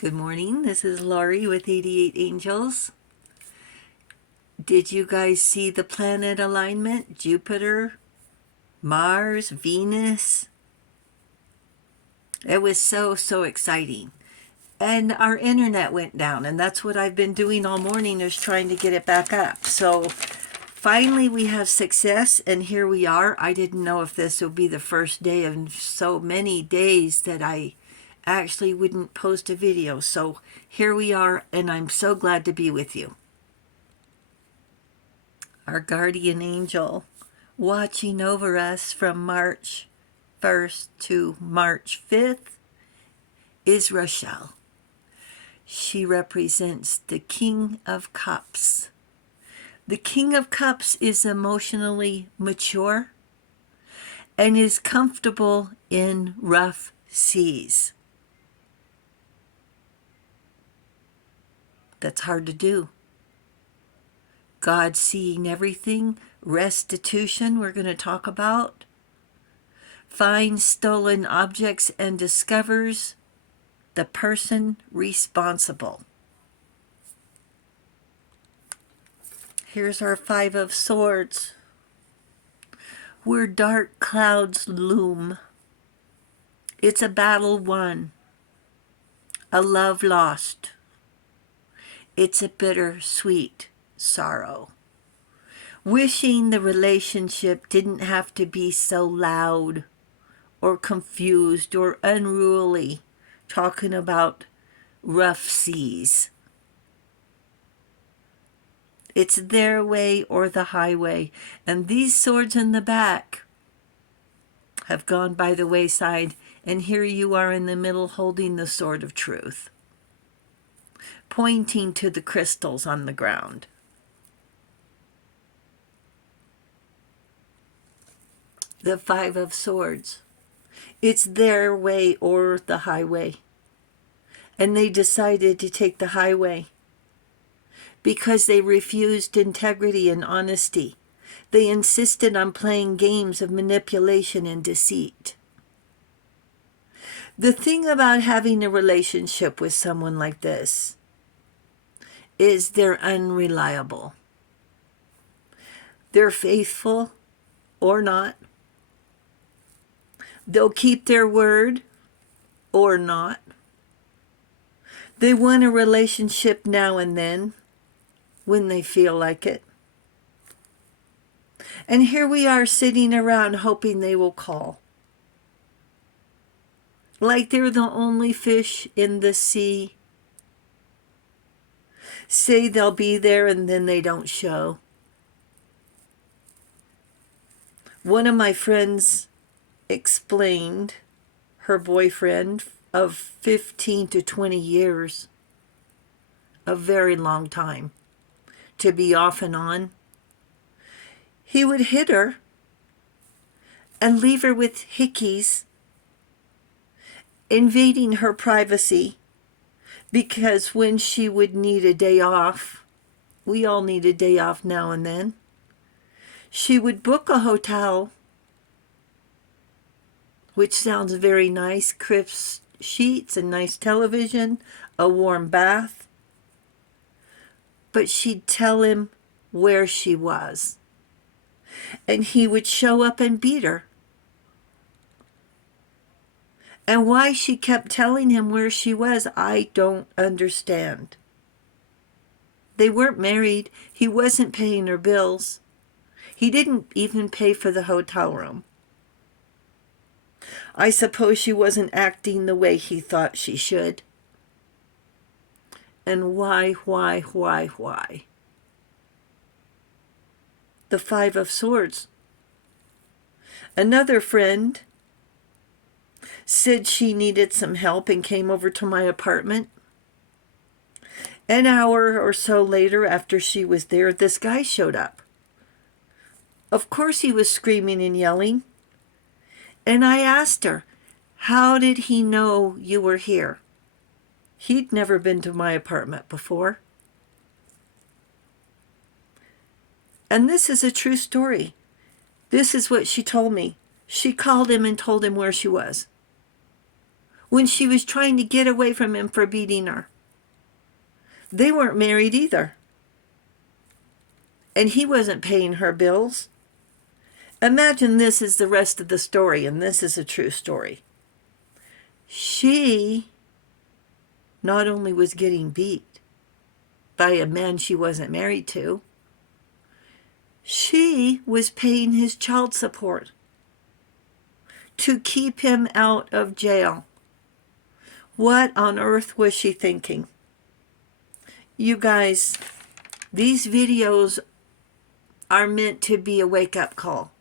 Good morning. This is Laurie with 88 Angels. Did you guys see the planet alignment? Jupiter, Mars, Venus? It was so exciting. And our internet went down, and that's what I've been doing all morning is trying to get it back up. So finally we have success, and here we are. I didn't know if this would be the first day of so many days that I actually wouldn't post a video. So here we are, and I'm so glad to be with you. Our guardian angel watching over us from March 1st to March 5th is Rochelle. She represents the King of Cups. The King of Cups is emotionally mature and is comfortable in rough seas. That's hard to do. God seeing everything, restitution we're going to talk about, finds stolen objects and discovers the person responsible. Here's our Five of Swords. Where dark clouds loom. It's a battle won, a love lost. It's a bittersweet sorrow. Wishing the relationship didn't have to be so loud or confused or unruly, talking about rough seas. It's their way or the highway, and these swords in the back have gone by the wayside, and here you are in the middle holding the sword of truth, pointing to the crystals on the ground. The Five of Swords. It's their way or the highway. And they decided to take the highway because they refused integrity and honesty. They insisted on playing games of manipulation and deceit. The thing about having a relationship with someone like this is they're unreliable. They're faithful or not. They'll keep their word or not. They want a relationship now and then when they feel like it. And here we are sitting around hoping they will call. Like they're the only fish in the sea. Say they'll be there and then they don't show. One of my friends explained her boyfriend of 15 to 20 years, a very long time, to be off and on. He would hit her and leave her with hickeys, invading her privacy, because when she would need a day off, we all need a day off now and then, she would book a hotel, which sounds very nice, crisp sheets and nice television, a warm bath. But she'd tell him where she was. And he would show up and beat her. And why she kept telling him where she was, I don't understand. They weren't married. He wasn't paying her bills. He didn't even pay for the hotel room. I suppose she wasn't acting the way he thought she should. And why? The Five of Swords. Another friend said she needed some help and came over to my apartment. An hour or so later, after she was there, this guy showed up. Of course he was screaming and yelling. And I asked her, how did he know you were here? He'd never been to my apartment before. And this is a true story. This is what she told me. She called him and told him where she was. when she was trying to get away from him for beating her. They weren't married either. And he wasn't paying her bills. Imagine this is the rest of the story, and this is a true story. She not only was getting beat by a man she wasn't married to, she was paying his child support to keep him out of jail. What on earth was she thinking? You guys, these videos are meant to be a wake-up call.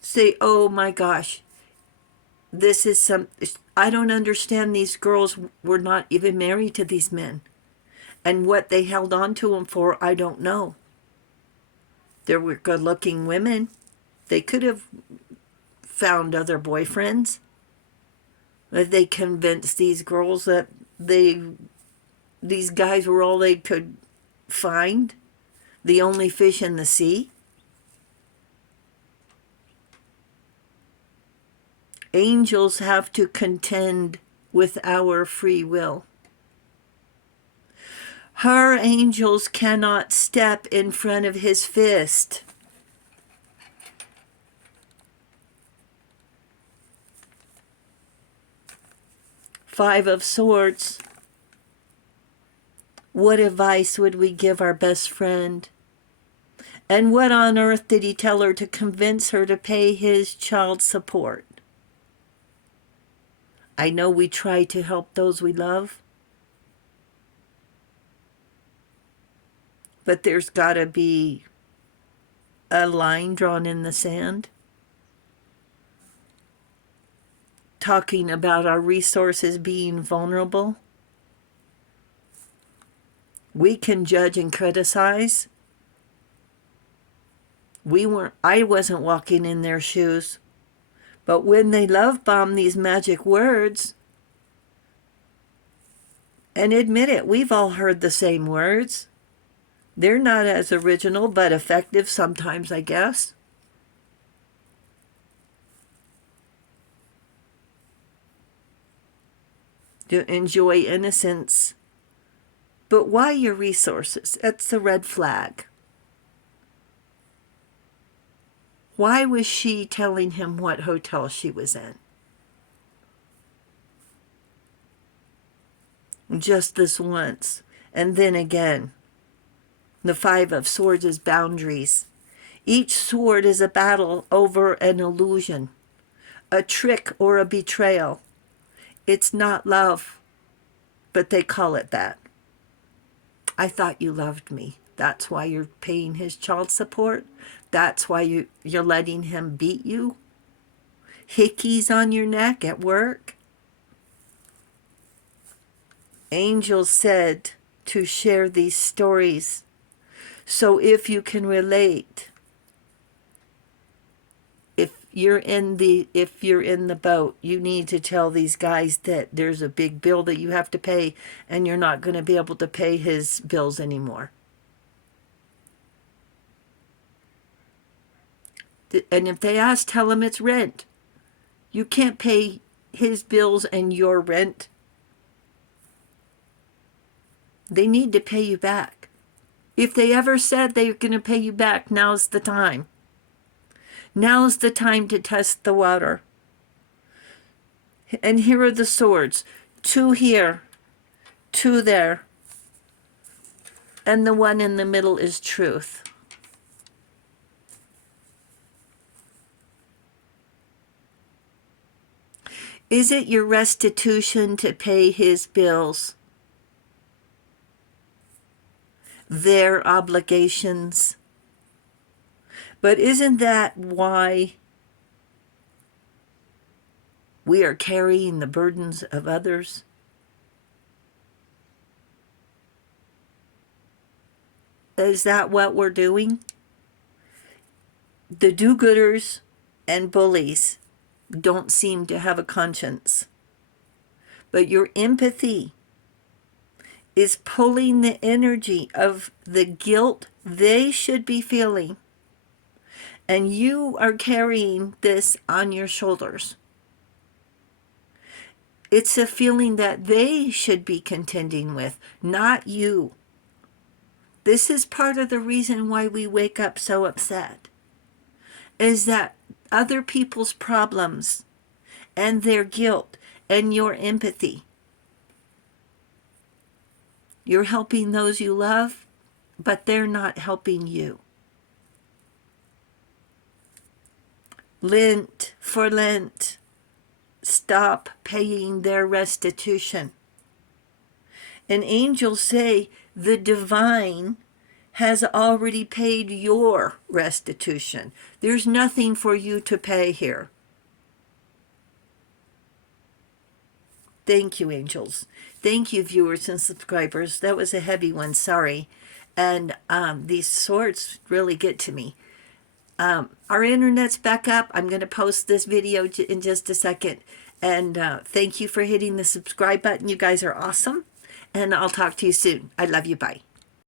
Say, oh my gosh, I don't understand. These girls were not even married to these men. And what they held on to them for, I don't know. They were good-looking women. They could have found other boyfriends. But they convinced these girls that these guys were all they could find. The only fish in the sea. Angels have to contend with our free will. Her angels cannot step in front of his fist. Five of Swords. What advice would we give our best friend? And what on earth did he tell her to convince her to pay his child support? I know we try to help those we love, but there's got to be a line drawn in the sand. Talking about our resources being vulnerable. We can judge and criticize. I wasn't walking in their shoes. But when they love bomb these magic words, and admit it, we've all heard the same words. They're not as original, but effective sometimes, I guess. To enjoy innocence. But why your resources? That's the red flag. Why was she telling him what hotel she was in? Just this once. And then again. The Five of Swords is boundaries. Each sword is a battle over an illusion, a trick or a betrayal. It's not love, but they call it that. I thought you loved me. That's why you're paying his child support. That's why you're letting him beat you. Hickeys on your neck at work. Angels said to share these stories. So if you can relate, if you're in the boat, you need to tell these guys that there's a big bill that you have to pay and you're not going to be able to pay his bills anymore. And if they ask, tell him it's rent. You can't pay his bills and your rent. They need to pay you back. If they ever said they're going to pay you back, now's the time. Now's the time to test the water. And here are the swords. 2 here, 2 there. And the one in the middle is truth. Is it your restitution to pay his bills? Their obligations? But isn't that why we are carrying the burdens of others? Is that what we're doing? The do-gooders and bullies don't seem to have a conscience. But your empathy is pulling the energy of the guilt they should be feeling. And you are carrying this on your shoulders. It's a feeling that they should be contending with, not you. This is part of the reason why we wake up so upset, is that other people's problems and their guilt and your empathy. You're helping those you love, but they're not helping you. Lent for Lent. Stop paying their restitution. And angels say the divine has already paid your restitution. There's nothing for you to pay here. Thank you, angels. Thank you, viewers and subscribers. That was a heavy one, sorry. And these swords really get to me. Our internet's back up. I'm going to post this video in just a second. And thank you for hitting the subscribe button. You guys are awesome. And I'll talk to you soon. I love you. Bye.